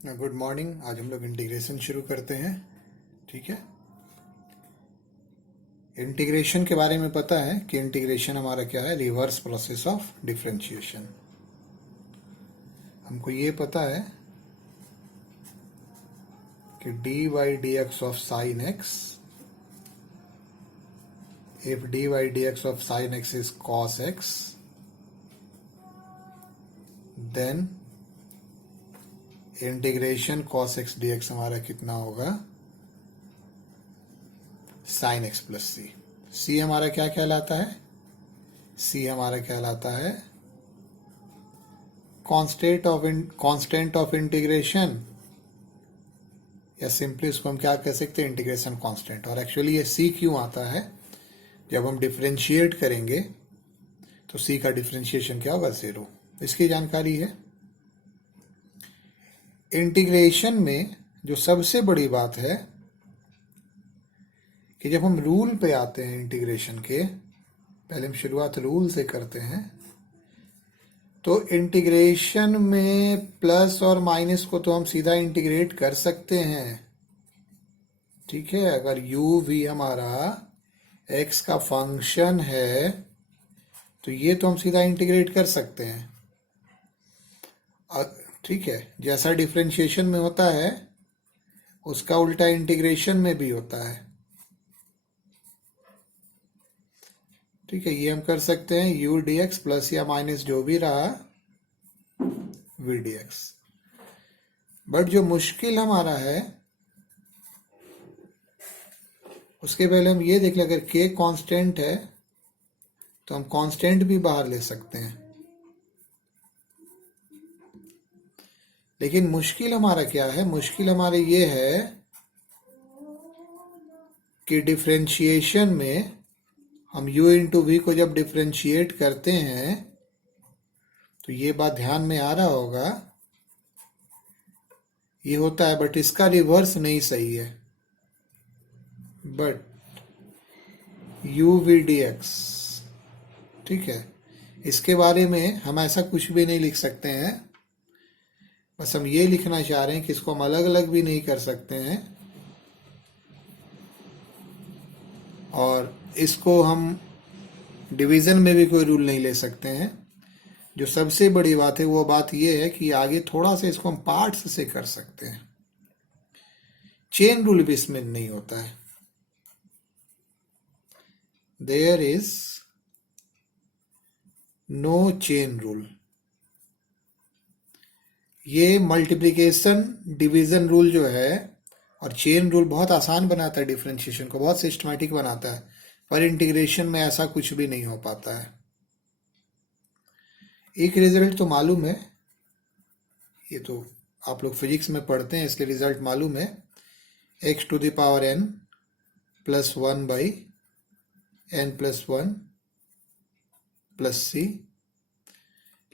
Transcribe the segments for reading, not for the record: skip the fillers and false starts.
Good morning. आज हम लोग इंटीग्रेशन शुरू करते हैं। ठीक है। इंटीग्रेशन के बारे में पता है कि इंटीग्रेशन हमारा क्या है? Reverse process of differentiation. हमको ये पता है कि d y d x of sine x, if d y d x of sine x is cos x, then integration cos x d x हमारा कितना होगा? Sine x plus c. C हमारा क्या कहलाता है? सी हमारा कहलाता है कांस्टेंट ऑफ इंटीग्रेशन, या सिंपली उसको हम क्या कह सकते हैं? Integration constant. और एक्चुअली ये सी क्यों आता है? जब हम डिफरेंशिएट करेंगे तो सी का डिफरेंशिएशन क्या होगा? 0। इसकी जानकारी है। इंटीग्रेशन में जो सबसे बड़ी बात है कि जब हम रूल पे आते हैं इंटीग्रेशन के, पहले हम शुरुआत रूल से करते हैं, तो इंटीग्रेशन में प्लस और माइनस को तो हम सीधा इंटीग्रेट कर सकते हैं। ठीक है। अगर u v हमारा x का फंक्शन है तो ये तो हम सीधा इंटीग्रेट कर सकते हैं। ठीक है। जैसा डिफरेंशिएशन में होता है उसका उल्टा इंटीग्रेशन में भी होता है। ठीक है। ये हम कर सकते हैं u dx प्लस या माइनस जो भी रहा v dx। बट जो मुश्किल हमारा है उसके पहले हम ये देख लें, अगर k कांस्टेंट है तो हम कांस्टेंट भी बाहर ले सकते हैं। लेकिन मुश्किल हमारा क्या है? मुश्किल हमारे ये है कि डिफरेंशिएशन में हम u इंटू वी को जब डिफरेंशिएट करते हैं तो ये बात ध्यान में आ रहा होगा, ये होता है, बट इसका रिवर्स नहीं सही है। बट u v dx, ठीक है, इसके बारे में हम ऐसा कुछ भी नहीं लिख सकते हैं। बस हम ये लिखना चाह रहे हैं कि इसको हम अलग अलग भी नहीं कर सकते हैं और इसको हम डिवीज़न में भी कोई रूल नहीं ले सकते हैं। जो सबसे बड़ी बात है वो बात ये है कि आगे थोड़ा सा इसको हम पार्ट्स से कर सकते हैं। चेन रूल भी इसमें नहीं होता है। There is no chain rule. ये मल्टीप्लिकेशन डिवीजन रूल जो है और चेन रूल बहुत आसान बनाता है, डिफरेंशिएशन को बहुत सिस्टमैटिक बनाता है, पर इंटीग्रेशन में ऐसा कुछ भी नहीं हो पाता है। एक रिजल्ट तो मालूम है, ये तो आप लोग फिजिक्स में पढ़ते हैं, इसके रिजल्ट मालूम है, x to the power n plus 1 by n plus 1 plus c।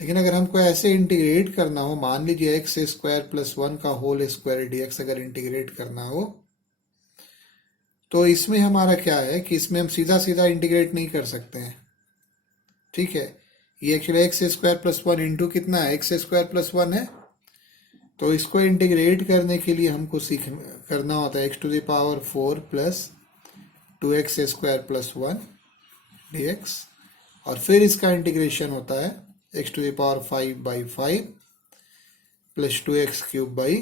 लेकिन अगर हमको ऐसे इंटीग्रेट करना हो, मान लीजिए एक्स स्क्वायर प्लस 1 का होल स्क्वायर dx अगर इंटीग्रेट करना हो तो इसमें हमारा क्या है कि इसमें हम सीधा सीधा इंटीग्रेट नहीं कर सकते हैं। ठीक है। ये actually x square plus 1 into कितना है? एक्स स्क्वायर प्लस 1 है। तो इसको इंटीग्रेट करने के लिए हमको करना होता है x to the power 4 plus 2x square plus 1 dx, और फिर इसका इंटीग्रेशन होता है x टू द पावर 5 बाई 5 plus 2x cube by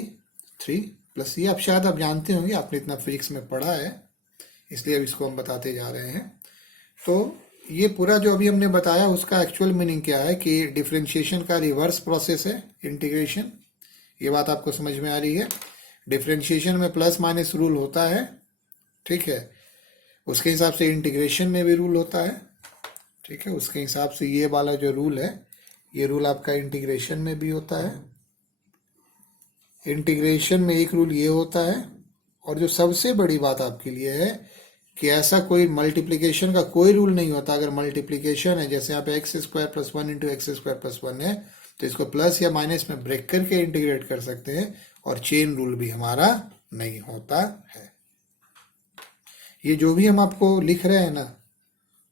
3 plus, ये आप शायद आप जानते होंगे, आपने इतना फिजिक्स में पढ़ा है, इसलिए अब इसको हम बताते जा रहे हैं। तो ये पूरा जो अभी हमने बताया उसका एक्चुअल मीनिंग क्या है कि डिफरेंशिएशन का रिवर्स प्रोसेस है इंटीग्रेशन। ये बात आपको समझ में आ रही है? डिफरेंशिएशन में प्लस माइनस रूल होता है। ठीक है। उसके हिसाब से इंटीग्रेशन में भी रूल होता है। ठीक है। उसके हिसाब से ये वाला जो रूल है, ये रूल आपका इंटीग्रेशन में भी होता है। इंटीग्रेशन में एक रूल ये होता है, और जो सबसे बड़ी बात आपके लिए है कि ऐसा कोई मल्टीप्लिकेशन का कोई रूल नहीं होता। अगर मल्टीप्लिकेशन है, जैसे यहाँ पे x square plus 1 into x square plus 1 है, तो इसको प्लस या माइनस में ब्रेक करके इंटीग्रेट कर सकते हैं, और चेन रूल भी हमारा नहीं होता है। ये जो भी हम आपको लिख रहे हैं ना,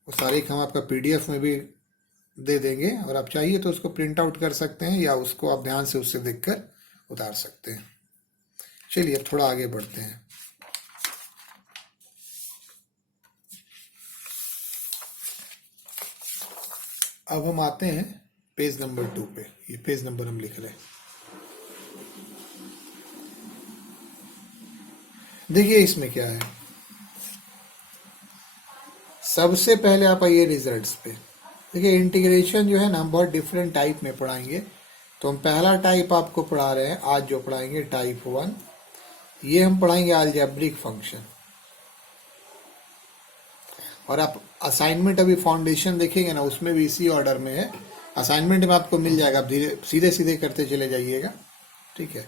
वो सारे हम आपका पीडीएफ में भी दे देंगे, और आप चाहिए तो उसको प्रिंट आउट कर सकते हैं या उसको आप ध्यान से उससे देखकर उतार सकते हैं। चलिए अब थोड़ा आगे बढ़ते हैं। अब हम आते हैं पेज नंबर 2 पे। ये पेज नंबर हम लिख रहे हैं। देखिए इसमें क्या है। सबसे पहले आप आइए रिजल्ट्स पे। देखिए इंटीग्रेशन जो है ना हम बहुत डिफरेंट टाइप में पढ़ाएंगे। तो हम पहला टाइप आपको पढ़ा रहे हैं आज, जो पढ़ाएंगे टाइप 1। ये हम पढ़ाएंगे अलजेब्रिक फंक्शन। और आप असाइनमेंट अभी फाउंडेशन देखेंगे ना, उसमें भी इसी ऑर्डर में है। असाइनमेंट में आपको मिल जाएगा, आप धीरे सीधे सीधे करते चले जाइएगा, ठीक है।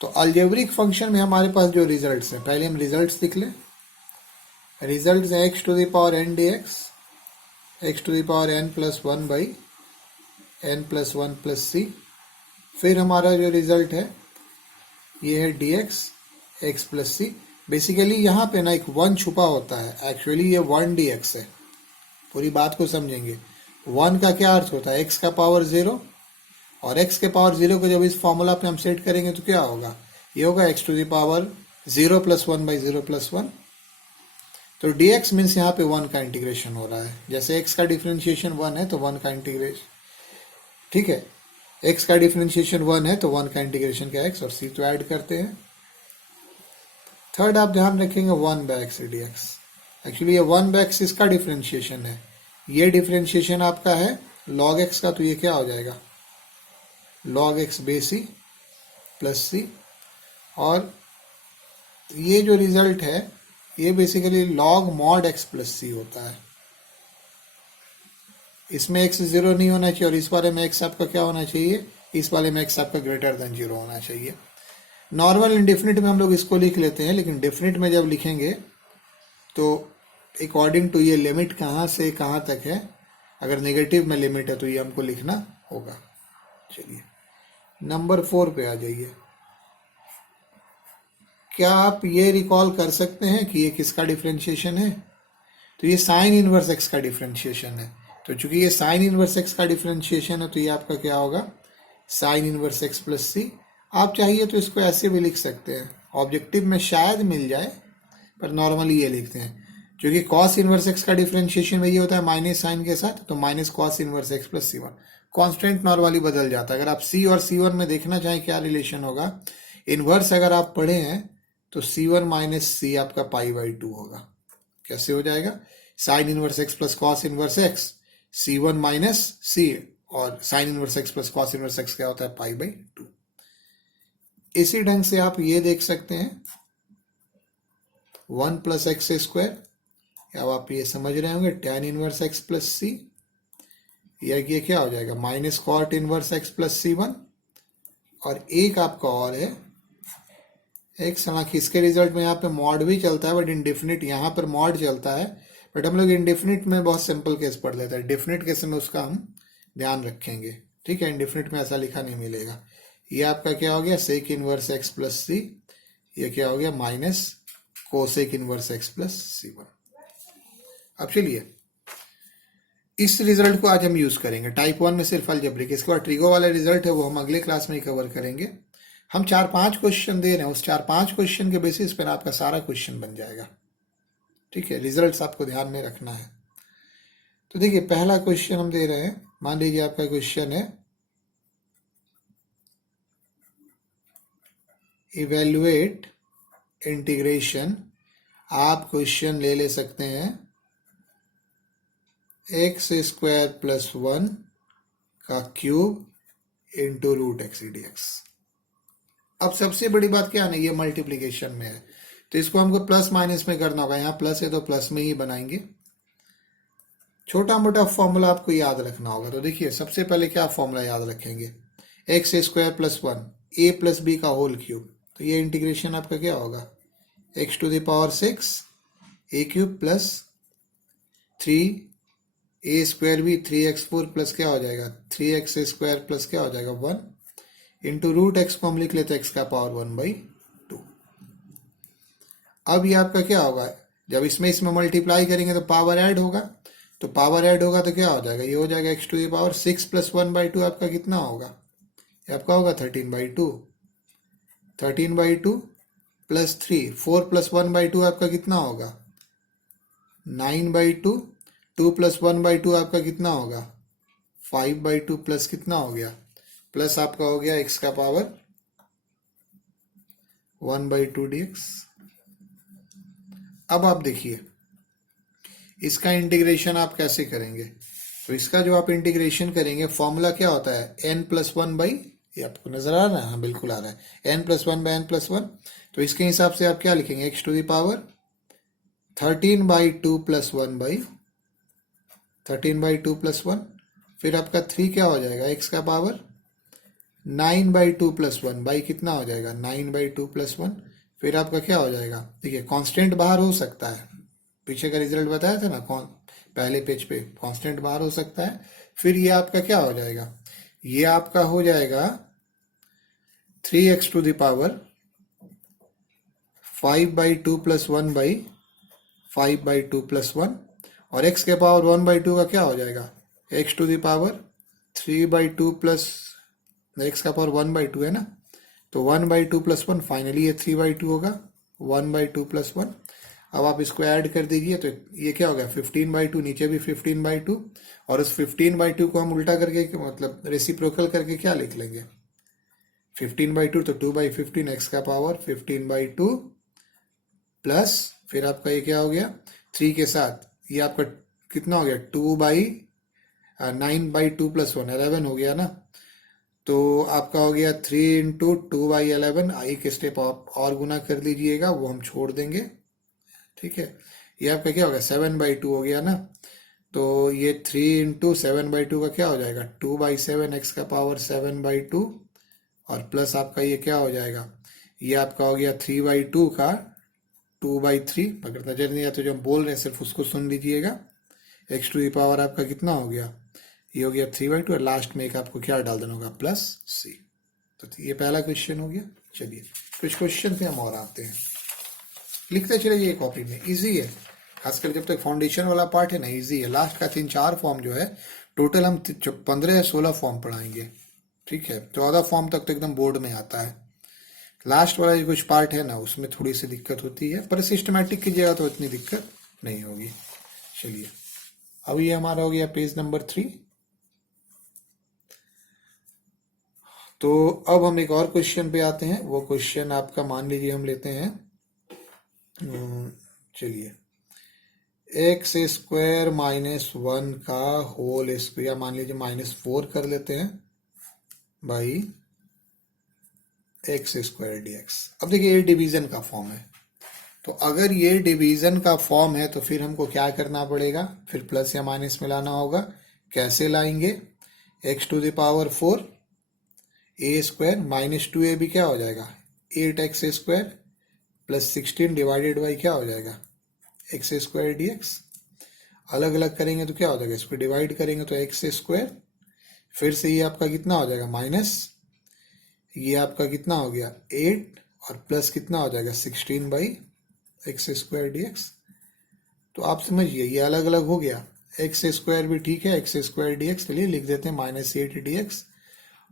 तो अलजेब्रिक फंक्शन में हमारे पास जो रिजल्ट्स हैं, पहले हम रिजल्ट्स लिख लें। रिजल्ट्स हैं X to the power N D X, X to the power N plus one by N plus one plus C. फिर हमारा जो रिजल्ट है ये है D X X plus C. Basically यहाँ पे ना एक वन छुपा होता है, एक्चुअली ये वन डी एक्स है। पूरी बात को समझेंगे। वन का क्या अर्थ होता है, एक्स का पावर 0, और एक्स के पावर 0 को जब इस फॉर्मूला पे हम सेट करेंगे तो क्या होगा, ये होगा x to the power 0 plus one by 0 plus one. तो डी एक्स मीन्स यहाँ पे वन का इंटीग्रेशन हो रहा है। जैसे एक्स का डिफ्रेंशिएशन 1 है तो वन का इंटीग्रेशन, ठीक है, एक्स का डिफ्रेंशिएशन 1 है तो वन का इंटीग्रेशन क्या एक्स और सी तो ऐड करते हैं। थर्ड आप ध्यान रखेंगे 1 by x d x. Actually ये 1 बाय एक्स इसका डिफ्रेंशिएशन है, ये डिफ्रेंशिएशन आपका है log x का, तो ये क्या हो जाएगा log x base C plus C. और ये जो रिजल्ट है ये basically log mod x plus C होता है। इसमें x 0 नहीं होना चाहिए और इस वाले में x आपका क्या होना चाहिए, इस वाले में x आपका ग्रेटर देन 0 होना चाहिए। नॉर्मल इंडेफिनिट में हम लोग इसको लिख लेते हैं, लेकिन डेफिनिट में जब लिखेंगे तो अकॉर्डिंग टू ये लिमिट कहाँ से कहाँ तक है, अगर नेगेटिव में लिमिट है तो ये हमको लिखना होगा। चलिए नंबर 4 पे आ जाइए। क्या आप ये रिकॉल कर सकते हैं कि ये किसका डिफरेंशिएशन है, तो ये साइन इनवर्स एक्स का डिफरेंशिएशन है। तो चूंकि ये साइन इनवर्स एक्स का डिफरेंशिएशन है तो ये आपका क्या होगा साइन इनवर्स एक्स प्लस सी। आप चाहिए तो इसको ऐसे भी लिख सकते हैं, ऑब्जेक्टिव में शायद मिल जाए पर नॉर्मली ये लिखते हैं। क्योंकि कॉस इनवर्स एक्स का डिफरेंशिएशन वही होता है माइनस साइन के साथ, तो minus cos inverse X plus C one. Constant normally बदल जाता है। अगर आप सी और सी वन में देखना चाहें क्या रिलेशन होगा, इनवर्स अगर आप पढ़े हैं तो सी वन माइनस सी आपका पाई बाई 2 होगा। कैसे हो जाएगा, sine inverse X plus cos inverse X, C one minus C, और sine inverse X plus cos inverse X क्या होता है पाई बाई 2। इसी ढंग से आप ये देख सकते हैं 1 प्लस एक्स स्क्वायर, अब आप ये समझ रहे होंगे tan inverse X plus C, या ये क्या हो जाएगा minus cot inverse X plus C one. और एक आपका और है एक्स, हालांकि इसके रिजल्ट में यहाँ पे मॉड भी चलता है बट इंडेफिनिट यहाँ पर मॉड चलता है, बट हम लोग इंडेफिनिट में बहुत सिंपल केस पढ़ लेते हैं। डेफिनिट केस में उसका हम ध्यान रखेंगे, ठीक है। इंडेफिनिट में ऐसा लिखा नहीं मिलेगा। ये आपका क्या हो गया sec inverse X plus C, ये क्या हो गया minus cosec inverse X plus C one. अब चलिए इस रिजल्ट को आज हम यूज करेंगे टाइप 1 में सिर्फ अलजेब्रिक। इसके बाद ट्रिगो वाला रिजल्ट है वो हम अगले क्लास में ही कवर करेंगे। हम 4-5 क्वेश्चन दे रहे हैं, उस 4-5 क्वेश्चन के बेसिस पर आपका सारा क्वेश्चन बन जाएगा, ठीक है। रिजल्ट्स आपको ध्यान में रखना है। तो देखिए पहला क्वेश्चन हम दे रहे हैं, मान लीजिए आपका क्वेश्चन है इवेल्युएट इंटीग्रेशन। आप क्वेश्चन ले सकते हैं एक्स स्क्वायर प्लस 1 का cube into root x d x. अब सबसे बड़ी बात क्या है ना, ये मल्टीप्लीकेशन में है तो इसको हमको प्लस माइनस में करना होगा। यहाँ प्लस है तो प्लस में ही बनाएंगे। छोटा मोटा फॉर्मूला आपको याद रखना होगा। तो देखिए सबसे पहले क्या फॉर्मूला याद रखेंगे, x square plus 1 a plus b का होल क्यूब। तो ये इंटीग्रेशन आपका क्या होगा x to the power 6 a cube plus 3 a square भी 3x4 प्लस क्या हो जाएगा 3x स्क्वायर प्लस क्या हो जाएगा 1 इंटू रूट एक्स को हम लिख लेते हैं एक्स का पावर 1/2। अब ये आपका क्या होगा, जब इसमें मल्टीप्लाई करेंगे तो पावर ऐड होगा, तो पावर ऐड होगा तो क्या हो जाएगा, ये हो जाएगा x to the power 6 plus 1/2 आपका कितना होगा, ये आपका होगा 13/2। 13/2 प्लस 3, 4 + 1/2 आपका कितना होगा? 9/2, 2 + 1/2 आपका कितना होगा? 5/2 प्लस कितना हो गया? प्लस आपका हो गया x का पावर 1/2 dx। अब आप देखिए इसका इंटीग्रेशन आप कैसे करेंगे। तो इसका जो आप इंटीग्रेशन करेंगे फॉर्मूला क्या होता है? n+1 ये आपको नजर आ रहा है? हाँ बिल्कुल आ रहा है। n+1/n+1। तो इसके हिसाब से आप क्या लिखेंगे? x⁻13/2 +1/13/2 +1। फिर आपका 3 क्या हो जाएगा? x का पावर 9/2 +1 बाई कितना हो जाएगा? 9/2 +1। फिर आपका क्या हो जाएगा? देखिए कांस्टेंट बाहर हो सकता है, पीछे का रिजल्ट बताया था ना, कौन पहले पेज पे कांस्टेंट बाहर हो सकता है। फिर ये आपका क्या हो जाएगा? ये आपका हो जाएगा 3x⁻5/2 +1/5/2 +1। और x के पावर 1/2 का क्या हो जाएगा? x⁻3/2 प्लस x का पावर 1/2 है ना, तो 1/2 +1, फाइनली ये 3/2 होगा। 1/2 +1। अब आप इसको ऐड कर दीजिए तो ये क्या हो गया? 15/2, नीचे भी 15/2। और इस 15/2 को हम उल्टा करके मतलब रेसिप्रोकल करके क्या लिख लेंगे? 15/2 तो 2/15, x का पावर 15/2 प्लस फिर आपका ये क्या हो गया? 3 के साथ ये आपका कितना हो गया? 9/2 +1 11 हो गया ना। तो आपका हो गया 3 × 2/11। एक स्टेप आप और गुना कर लीजिएगा, वो हम छोड़ देंगे। ठीक है, ये आपका क्या हो गया? 7/2 हो गया ना। तो ये 3 × 7/2 का क्या हो जाएगा? 2/7, x का पावर 7/2। और प्लस आपका ये क्या हो जाएगा? ये आपका हो गया 3/2 का 2/3। अगर नजर नहीं आता तो जो हम बोल रहे हैं सिर्फ उसको सुन लीजिएगा। x⁻ आपका कितना हो गया? ये हो गया 3/2 और लास्ट में एक आपको क्या डाल देना होगा? +c। तो ये पहला क्वेश्चन हो गया। चलिए कुछ क्वेश्चन पे हम और आते हैं, लिखते चलिए कॉपी में, इजी है। खासकर जब तक फाउंडेशन वाला पार्ट है ना, इजी है। लास्ट का 3-4 फॉर्म जो है टोटल हम 15 या 16 फॉर्म पढ़ाएंगे। ठीक है, 14 फॉर्म तक तो एकदम बोर्ड में आता है। लास्ट वाला जो कुछ पार्ट है ना उसमें थोड़ी सी दिक्कत होती है, पर सिस्टमेटिक कीजिएगा तो इतनी दिक्कत नहीं होगी। चलिए अब ये हमारा हो गया पेज नंबर 3। तो अब हम एक और क्वेश्चन पे आते हैं। वो क्वेश्चन आपका मान लीजिए हम लेते हैं, चलिए x² -1 का होल स्क्वायर, मान लीजिए -4 कर लेते हैं बाई x² dx। अब देखिए ये डिवीजन का फॉर्म है, तो अगर ये डिवीजन का फॉर्म है तो फिर हमको क्या करना पड़ेगा? फिर प्लस या माइनस में लाना होगा। कैसे लाएंगे? x⁴ a² -2ab क्या हो जाएगा? 8x² प्लस 16 डिवाइडेड बाई क्या हो जाएगा? x² dx। अलग अलग करेंगे तो क्या हो जाएगा? इसको डिवाइड करेंगे तो x²। फिर से ये आपका कितना हो जाएगा? माइनस ये आपका कितना हो गया? 8 और प्लस कितना हो जाएगा? 16/x² dx। तो आप समझिए ये अलग अलग हो गया। x² भी ठीक है, x² dx, चलिए लिख देते हैं -8 dx।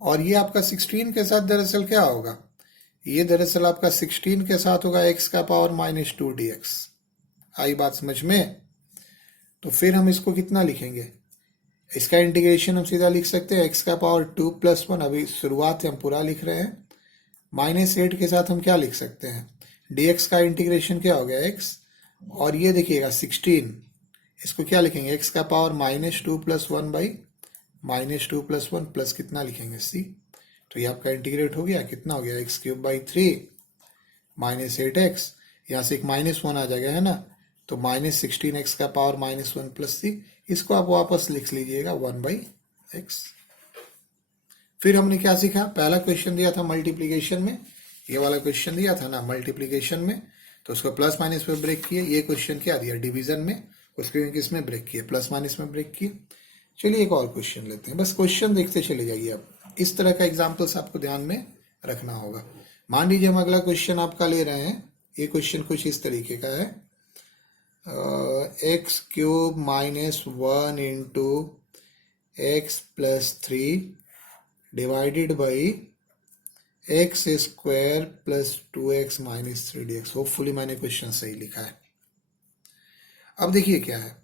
और ये आपका 16 के साथ दरअसल क्या होगा? ये दरअसल आपका 16 के साथ होगा x का पावर -2 dx। आई बात समझ में? तो फिर हम इसको कितना लिखेंगे? इसका इंटीग्रेशन हम सीधा लिख सकते हैं x का पावर 2 + 1। अभी शुरुआत से हम पूरा लिख रहे हैं। -8 के साथ हम क्या लिख सकते हैं? dx का इंटीग्रेशन क्या हो गया? x। और ये देखिएगा 16, इसको क्या लिखेंगे? x का पावर -2 + 1 बाई -2 + 1 प्लस कितना लिखेंगे? c। तो ये आपका इंटीग्रेट हो गया, कितना हो गया? x³ / 3 -8x, यहाँ से एक -1 आ जाएगा है ना, तो -16x का पावर -1 प्लस c। इसको आप वापस लिख लीजिएगा 1/x। फिर हमने क्या सीखा? पहला क्वेश्चन दिया था मल्टीप्लीकेशन में, ये वाला क्वेश्चन दिया था ना मल्टीप्लीकेशन में, तो उसको प्लस माइनस में ब्रेक किए। ये क्वेश्चन क्या दिया? डिवीजन में, उसके किस में ब्रेक किए? प्लस माइनस में ब्रेक किए। चलिए एक और क्वेश्चन लेते हैं, बस क्वेश्चन देखते चले जाइए। अब इस तरह का एग्जाम्पल्स आपको ध्यान में रखना होगा। मान लीजिए हम अगला क्वेश्चन आपका ले रहे हैं। ये क्वेश्चन कुछ इस तरीके का है, x³ -1 × x + 3 divided by x square plus 2x minus 3dx। Hopefully मैंने क्वेश्चन सही लिखा है। अब देखिए क्या है,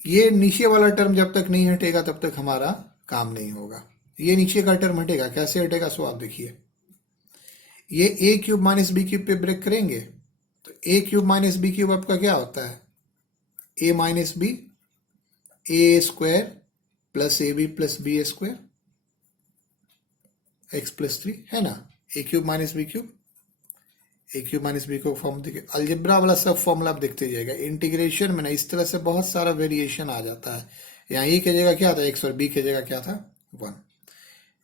ये नीचे वाला टर्म जब तक नहीं हटेगा तब तक हमारा काम नहीं होगा। ये नीचे का टर्म हटेगा, कैसे हटेगा सो आप देखिए। ये A cube minus B cube पे ब्रेक करेंगे तो A cube minus B cube आपका क्या होता है, A minus B, A square plus A B plus B square X plus 3 है ना। A cube minus B cube, A cube minus B को फॉर्म देखिए, अलजेब्रा वाला सब फॉर्मूला आप देखते जाएगा। इंटीग्रेशन में ना इस तरह से बहुत सारा वेरिएशन आ जाता है। यहाँ ए की जगह क्या था एक्स और बी की जगह क्या था 1।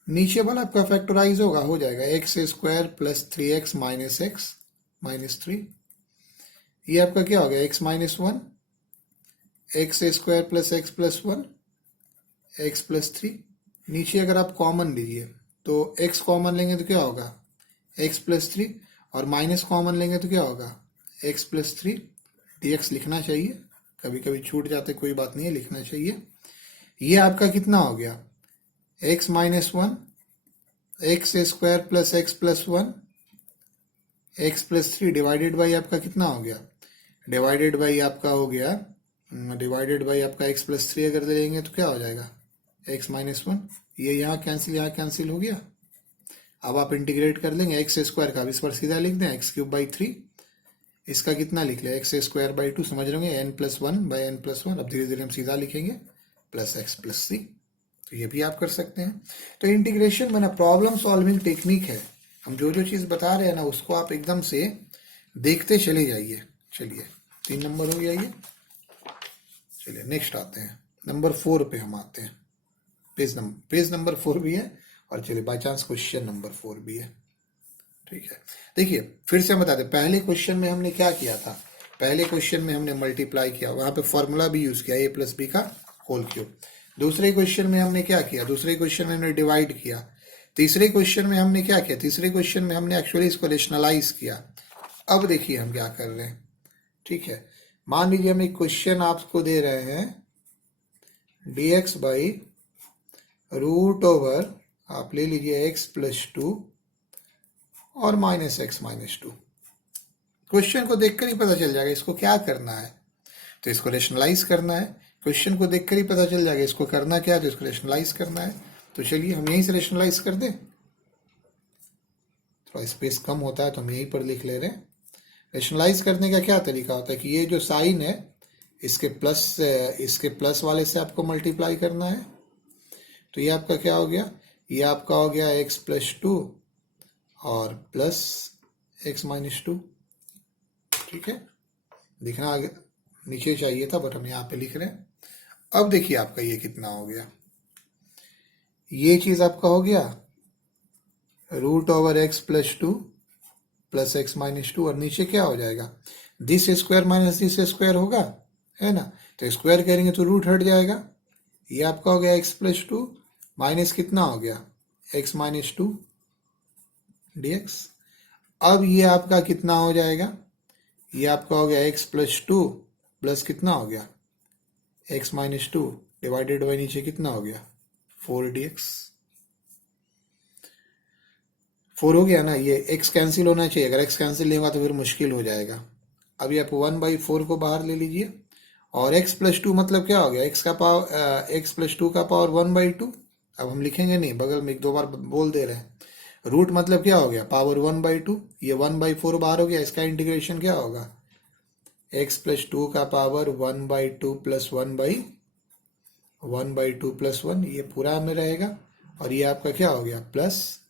नीचे वाला आपका फैक्टराइज होगा, हो जाएगा x square plus 3x minus x minus 3। ये आपका क्या हो गया x minus 1, x square plus x plus 1 x plus 3। नीचे अगर आप कॉमन लीजिए तो x कॉमन लेंगे तो क्या होगा x प्लस 3, और माइनस कॉमन लेंगे तो क्या होगा x प्लस 3 dx। लिखना चाहिए, कभी कभी छूट जाते, कोई बात नहीं है, लिखना चाहिए। ये आपका कितना हो गया x minus 1, x square plus x plus 1 x plus 3 divided by आपका कितना हो गया, डिवाइडेड बाई आपका हो गया, डिवाइडेड बाई आपका x प्लस 3 अगर लेंगे तो क्या हो जाएगा x माइनस 1। ये यहाँ कैंसिल हो गया। अब आप इंटीग्रेट कर लेंगे एक्स स्क्वायर का, अब इस पर सीधा लिख दें एक्स क्यूब बाई 3। इसका कितना लिख लिया एक्स स्क्वायर बाई 2, समझ रहे होंगे, n plus 1 by N plus 1। अब धीरे धीरे हम सीधा लिखेंगे प्लस एक्स प्लस 3। तो ये भी आप कर सकते हैं। तो इंटीग्रेशन में ना प्रॉब्लम सॉल्विंग टेक्निक है। हम जो जो चीज़ बता रहे हैं ना उसको आप एकदम से देखते चले जाइए। चलिए 3 नंबर हो गया ये। चलिए नेक्स्ट आते हैं, नंबर 4 पे हम आते हैं। पेज नंबर 4 भी है, और चलिए बाय चांस क्वेश्चन नंबर 4 भी है। ठीक है, देखिए फिर से हम बता दें, पहले क्वेश्चन में हमने क्या किया था, पहले क्वेश्चन में हमने मल्टीप्लाई किया, वहां पे फॉर्मूला भी यूज किया, ए प्लस बी का होल क्यूब। दूसरे क्वेश्चन में हमने क्या किया, दूसरे क्वेश्चन में हमने डिवाइड किया। तीसरे क्वेश्चन में हमने क्या किया, तीसरे क्वेश्चन में हमने एक्चुअली इसको रेशनलाइज किया। अब देखिए हम क्या कर रहे हैं। ठीक है, मान लीजिए हम एक क्वेश्चन आपको दे रहे हैं dx बाई रूट ओवर, आप ले लीजिए x प्लस 2 और माइनस एक्स माइनस 2। क्वेश्चन को देखकर ही पता चल जाएगा इसको क्या करना है, तो इसको रेशनलाइज करना है। क्वेश्चन को देखकर ही पता चल जाएगा इसको करना क्या है, तो इसको रेशनलाइज करना है। तो चलिए हम यहीं से रेशनलाइज कर दें, थोड़ा स्पेस कम होता है तो हम यहीं पर लिख ले रहे हैं। रेशनलाइज करने का क्या तरीका होता है कि ये जो साइन है इसके प्लस वाले से आपको मल्टीप्लाई करना है। तो ये आपका क्या हो गया, ये आपका हो गया x प्लस 2 और प्लस x माइनस 2। ठीक है, लिखना आगे नीचे चाहिए था बट हम यहाँ पे लिख रहे हैं। अब देखिए आपका ये कितना हो गया, ये चीज आपका हो गया root over x plus 2 plus x minus 2, और नीचे क्या हो जाएगा this square minus this square होगा, है ना। तो स्क्वायर करेंगे तो रूट हट जाएगा। ये आपका हो गया x प्लस 2 माइनस कितना हो गया x माइनस 2 dx। अब ये आपका कितना हो जाएगा, ये आपका हो गया x प्लस 2 प्लस कितना हो गया x माइनस 2 डिवाइडेड बाई नीचे कितना हो गया 4 dx। 4 हो गया ना, ये x कैंसिल होना चाहिए, अगर x कैंसिल नहीं हुआ तो फिर मुश्किल हो जाएगा। अभी आप 1/4 को बाहर ले लीजिए, और x प्लस 2 मतलब क्या हो गया x प्लस 2 का पावर 1/2। अब हम लिखेंगे नहीं, बगल में 1-2 बार बोल दे रहे हैं। रूट मतलब क्या हो गया पावर 1/2, ये 1/4 बाहर हो गया, इसका इंटीग्रेशन क्या होगा x प्लस 2 का पावर 1/2 प्लस 1/2 प्लस 1, ये पूरा में रहेगा। और ये आपका क्या हो गया प्लस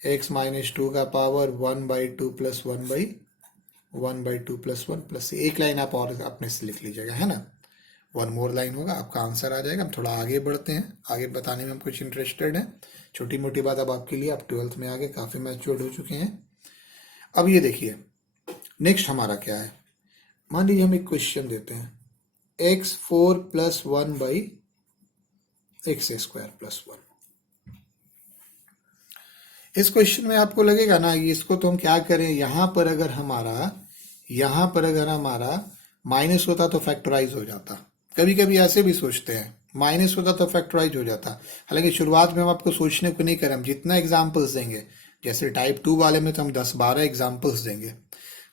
x माइनस 2 का पावर 1/2 प्लस 1/2 प्लस 1 प्लस एक लाइन आप और अपने से लिख लीजिएगा, है ना। 1 मोर लाइन होगा, आपका आंसर आ जाएगा। हम थोड़ा आगे बढ़ते हैं, आगे बताने में हम कुछ इंटरेस्टेड हैं। छोटी मोटी बात अब आपके लिए, आप 12th में आगे काफ़ी मैच्योर्ड हो चुके हैं। अब ये देखिए नेक्स्ट हमारा क्या है, मान लीजिए हम एक क्वेश्चन देते हैं x4 plus 1 by x square plus 1। इस क्वेश्चन में आपको लगेगा ना इसको तो हम क्या करें, यहाँ पर अगर हमारा माइनस होता तो फैक्टराइज हो जाता। कभी कभी ऐसे भी सोचते हैं, माइनस होता तो फैक्टराइज हो जाता। हालांकि शुरुआत में हम आपको सोचने को नहीं करें, हम जितना एग्जाम्पल्स देंगे, जैसे टाइप 2 वाले में तो हम 10-12 एग्जाम्पल्स देंगे,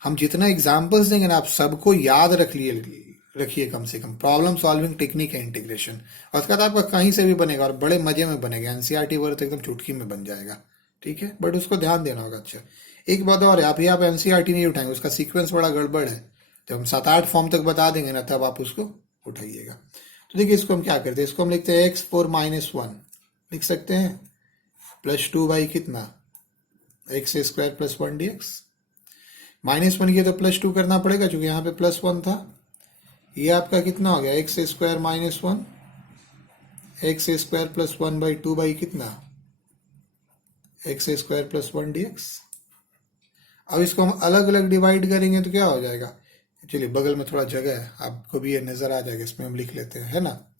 हम जितना एग्जाम्पल्स देंगे ना आप सबको याद रखिए कम से कम। प्रॉब्लम सॉल्विंग टेक्निक है इंटीग्रेशन, और उसका तो आपका कहीं से भी बनेगा और बड़े मजे में बनेगा। एनसीईआरटी वर्ड तो एकदम चुटकी में बन जाएगा, ठीक है, बट उसको ध्यान देना होगा। अच्छा, एक बात और है, आप एनसीईआरटी नहीं उठाएंगे, उसका सीक्वेंस बड़ा गड़बड़ है। जब हम 7-8 फॉर्म तक बता देंगे ना तब आप उसको उठाइएगा। तो देखिए इसको हम क्या करते हैं, इसको हम लिखते हैं x4-1 लिख सकते हैं, +2 बाई कितना x² + 1 dx। -1 किया तो +2 करना पड़ेगा क्योंकि यहाँ पे +1 था। ये आपका कितना हो गया, x² - 1 x² + 1/2 बाई कितना x² + 1 dx। अब इसको हम अलग अलग डिवाइड करेंगे तो क्या हो जाएगा, चलिए बगल में थोड़ा जगह है, आपको भी ये नजर आ जाएगा, इसमें हम लिख लेते हैं, है ना।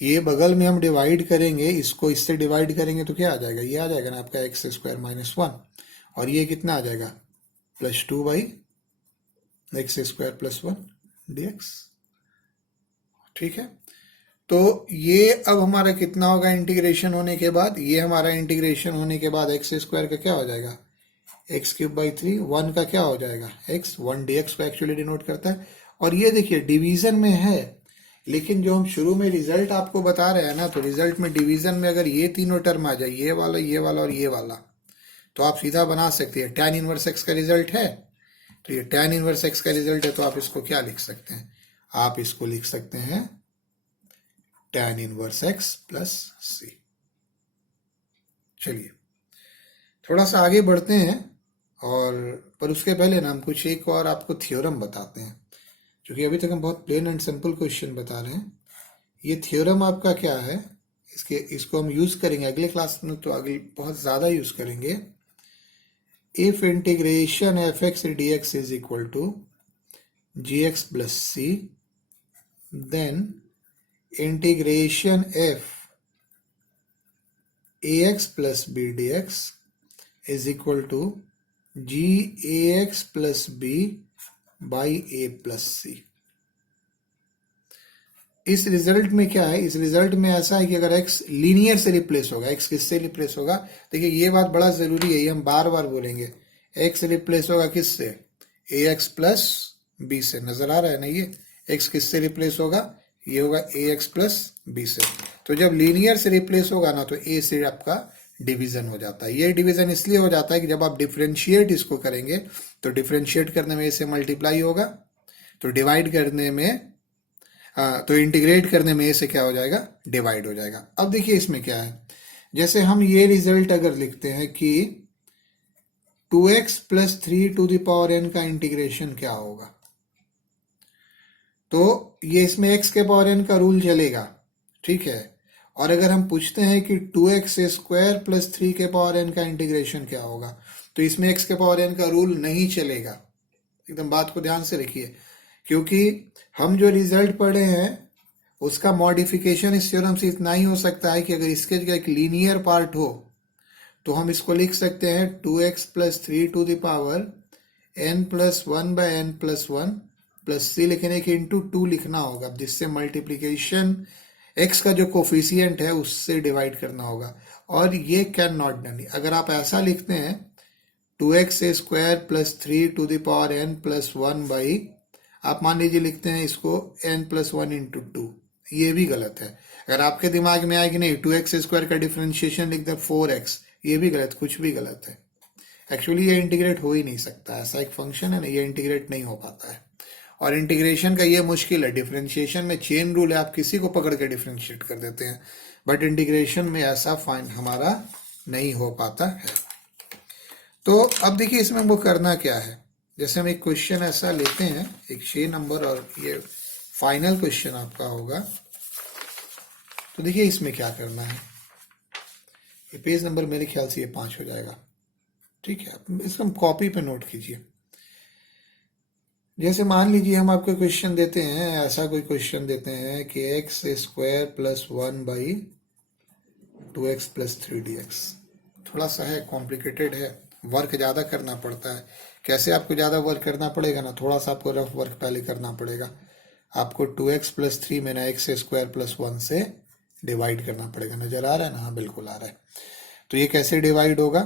ये बगल में हम डिवाइड करेंगे, इसको इससे डिवाइड करेंगे तो क्या आ जाएगा, ये आ जाएगा ना आपका x² - 1, और ये कितना आ जाएगा +2 बाई x² + 1 dx। ठीक है, तो ये अब हमारा कितना होगा इंटीग्रेशन होने के बाद, ये हमारा इंटीग्रेशन होने के बाद x² का क्या हो जाएगा x³/3, 1 का क्या हो जाएगा x, 1 dx को एक्चुअली डिनोट करता है। और ये देखिए डिवीजन में है, लेकिन जो हम शुरू में रिजल्ट आपको बता रहे हैं ना, तो रिजल्ट में डिवीजन में अगर ये तीनों टर्म आ जाए, ये वाला और ये वाला, तो आप सीधा बना सकते हैं। tan इनवर्स x का रिजल्ट है, तो ये tan इनवर्स x का रिजल्ट है, तो आप इसको क्या लिख सकते हैं, आप इसको लिख सकते हैं tan इनवर्स x + c। चलिए थोड़ा सा आगे बढ़ते हैं, और पर उसके पहले ना हम कुछ एक और आपको थ्योरम बताते हैं, क्योंकि अभी तक हम बहुत प्लेन एंड सिंपल क्वेश्चन बता रहे हैं। ये थ्योरम आपका क्या है, इसको हम यूज करेंगे अगले क्लास में, तो अगले बहुत ज़्यादा यूज करेंगे। If integration f(x) dx is equal to gx + c, then integration f ax + b dx is equal to g ax + b by a + c। इस रिजल्ट में क्या है, इस रिजल्ट में ऐसा है कि अगर x लीनियर से रिप्लेस होगा, x किससे रिप्लेस होगा, देखिए ये बात बड़ा जरूरी है, ये हम बार बार बोलेंगे, x रिप्लेस होगा किससे, ax + b से। नजर आ रहा है ना, ये x किससे रिप्लेस होगा, ये होगा ax + b से। तो जब लीनियर से रिप्लेस होगा ना तो a से आपका डिवीजन हो जाता है। ये डिवीजन इसलिए हो जाता है कि जब आप डिफ्रेंशिएट इसको करेंगे तो डिफ्रेंशिएट करने में a से मल्टीप्लाई होगा, तो डिवाइड करने में तो इंटीग्रेट करने में से क्या हो जाएगा, डिवाइड हो जाएगा। अब देखिए इसमें क्या है, जैसे हम ये रिजल्ट अगर लिखते हैं कि 2x + 3n का इंटीग्रेशन क्या होगा, तो ये इसमें x⁴n का रूल चलेगा, ठीक है। और अगर हम पूछते हैं कि 2x² + 3n का इंटीग्रेशन क्या होगा, तो इसमें x⁴n का रूल नहीं चलेगा। एकदम बात को ध्यान से रखिए, क्योंकि हम जो रिजल्ट पढ़े हैं उसका मॉडिफिकेशन इस थ्योरम से इतना ही हो सकता है कि अगर इसके जगह एक लीनियर पार्ट हो तो हम इसको लिख सकते हैं 2x + 3n + 1/n + 1 + c लिखने के इंटू 2 लिखना होगा, जिससे मल्टीप्लीकेशन x का जो कोफिशियंट है उससे डिवाइड करना होगा। और ये कैन नॉट डन। अगर आप ऐसा लिखते हैं 2x² + 3n + 1 बाई, आप मान लीजिए लिखते हैं इसको n + 1 × 2, ये भी गलत है। अगर आपके दिमाग में आए कि नहीं 2x² का डिफरेंशिएशन लिख दें 4x, ये भी गलत, कुछ भी गलत है। एक्चुअली ये इंटीग्रेट हो ही नहीं सकता, ऐसा एक फंक्शन है ना, ये इंटीग्रेट नहीं हो पाता है। और इंटीग्रेशन का ये मुश्किल है, डिफरेंशिएशन में चेन रूल है, आप किसी को पकड़ के डिफरेंशिएट कर देते हैं, बट इंटीग्रेशन में ऐसा फाइन हमारा नहीं हो पाता है। तो अब देखिए इसमें वो करना क्या है, जैसे हम एक क्वेश्चन ऐसा लेते हैं, एक 6 नंबर, और ये फाइनल क्वेश्चन आपका होगा। तो देखिए इसमें क्या करना है, ये पेज नंबर मेरे ख्याल से ये 5 हो जाएगा, ठीक है। इसको हम कॉपी पे नोट कीजिए। जैसे मान लीजिए हम आपको क्वेश्चन देते हैं, ऐसा कोई क्वेश्चन देते हैं कि x² + 1/2x + 3 dx। थोड़ा सा है, कॉम्प्लिकेटेड है, वर्क ज़्यादा करना पड़ता है। कैसे आपको ज़्यादा वर्क करना पड़ेगा ना, थोड़ा सा आपको रफ वर्क पहले करना पड़ेगा। आपको 2x + 3 में ना x² + 1 से डिवाइड करना पड़ेगा। नजर आ रहा है ना? हाँ बिल्कुल आ रहा है। तो ये कैसे डिवाइड होगा?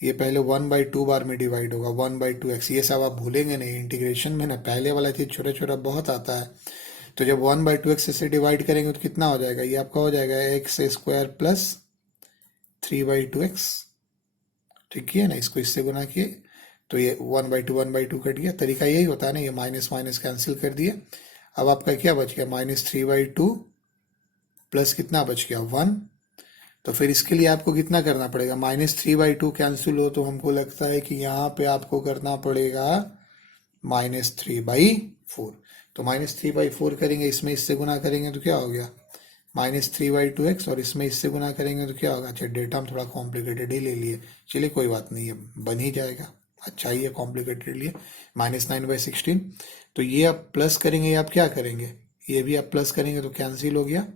ये पहले 1/2 बार में डिवाइड होगा, 1/2x। ये सब आप भूलेंगे नहीं इंटीग्रेशन में ना, पहले वाला चीज छोटा छोटा बहुत आता है। तो जब 1/2x से डिवाइड करेंगे तो कितना हो जाएगा? ये आपका हो जाएगा x² प्लस 3/2x। ठीक किया ना? इसको इससे गुना किए तो ये 1/2 कट गया। तरीका यही होता है ना, ये माइनस माइनस कैंसिल कर दिए। अब आपका क्या बच गया? -3/2 प्लस कितना बच गया? 1। तो फिर इसके लिए आपको कितना करना पड़ेगा? -3/2 कैंसिल हो तो हमको लगता है कि यहाँ पे आपको करना पड़ेगा -3/4। तो -3/4 करेंगे, इसमें इससे गुना करेंगे तो क्या हो गया? -3/2x, और इसमें इससे गुना करेंगे तो क्या होगा? अच्छा, डेटा हम थोड़ा कॉम्प्लिकेटेड ही ले लिए, चलिए कोई बात नहीं, ये बन ही जाएगा। अच्छा ही है कॉम्प्लिकेटेड लिए। -9/16। तो ये आप प्लस करेंगे या आप क्या करेंगे? ये भी आप प्लस करेंगे तो कैंसिल हो गया।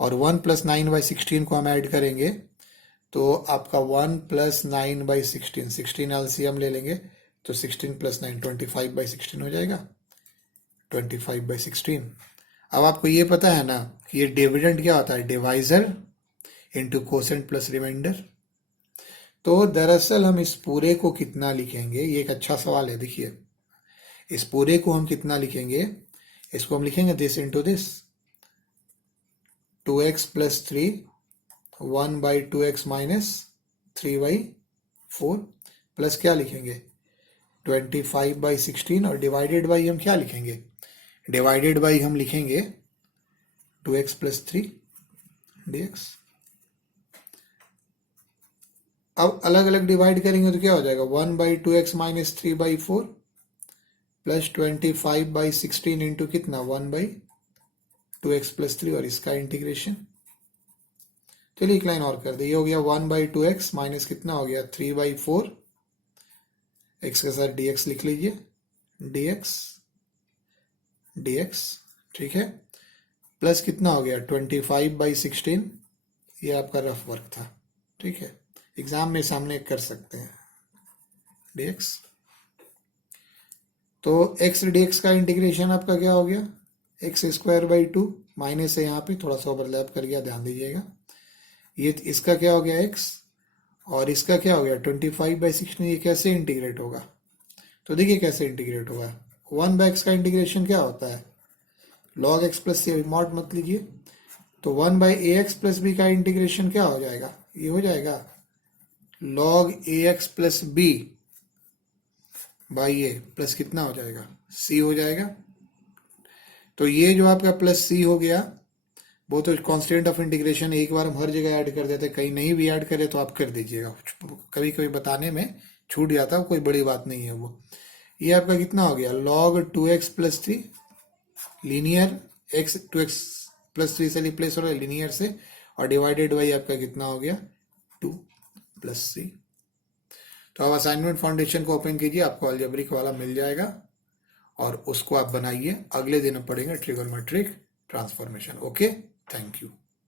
और 1 + 9/16 को हम ऐड करेंगे तो आपका 1 + 9/16, 16 एलसीएम ले लेंगे तो 16 + 9 25/16 हो जाएगा। 25/16। अब आपको ये पता है ना कि ये डिविडेंड क्या होता है? Divisor into quotient plus remainder. तो दरअसल हम इस पूरे को कितना लिखेंगे? ये एक अच्छा सवाल है। देखिए, इस पूरे को हम कितना लिखेंगे? इसको हम लिखेंगे this into this, 2x + 3, 1/2x - 3/4 plus क्या लिखेंगे? 25/16, और डिवाइडेड बाई हम क्या लिखेंगे? डिवाइडेड बाई हम लिखेंगे 2x + 3 dx। अब अलग अलग डिवाइड करेंगे तो क्या हो जाएगा? 1/2x - 3/4 प्लस 25/16 इंटू कितना? 1/2x + 3, और इसका इंटीग्रेशन। चलिए एक लाइन और कर दे, ये हो गया 1/2x माइनस कितना हो गया? 3/4, x के साथ dx लिख लीजिए, dx, ठीक है। प्लस कितना हो गया? 25/16, ये आपका रफ वर्क था, ठीक है, एग्जाम में सामने कर सकते हैं, dx। तो x dx का इंटीग्रेशन आपका क्या हो गया? x²/2, माइनस है यहाँ पे, थोड़ा सा ओवरलैप कर गया, ध्यान दीजिएगा। ये इसका क्या हो गया? x, और इसका क्या हो गया? 25/16। ये कैसे इंटीग्रेट होगा? तो देखिए कैसे इंटीग्रेट होगा। 1/x का इंटीग्रेशन क्या होता है? log x + c, मॉड मत लीजिए। तो 1/ax + b का इंटीग्रेशन क्या हो जाएगा? ये हो जाएगा log ax + b by A, plus कितना हो जाएगा? c हो जाएगा। तो ये जो आपका प्लस c हो गया, वो तो कांस्टेंट ऑफ इंटीग्रेशन एक बार हम हर जगह ऐड कर देते, कहीं नहीं भी ऐड करें तो आप कर दीजिएगा, कभी कभी बताने में छूट जाता, कोई बड़ी बात नहीं है वो। ये आपका कितना हो गया? log 2x + 3 linear, x 2x + 3 से रिप्लेस हो रहा है लीनियर से, और डिवाइडेड बाई आपका कितना हो गया? 2 + c। तो अब असाइनमेंट फाउंडेशन को ओपन कीजिए, आपको अलजेब्रिक वाला मिल जाएगा, और उसको आप बनाइए। अगले दिन हम पढ़ेंगे trigonometric transformation. Okay, thank you.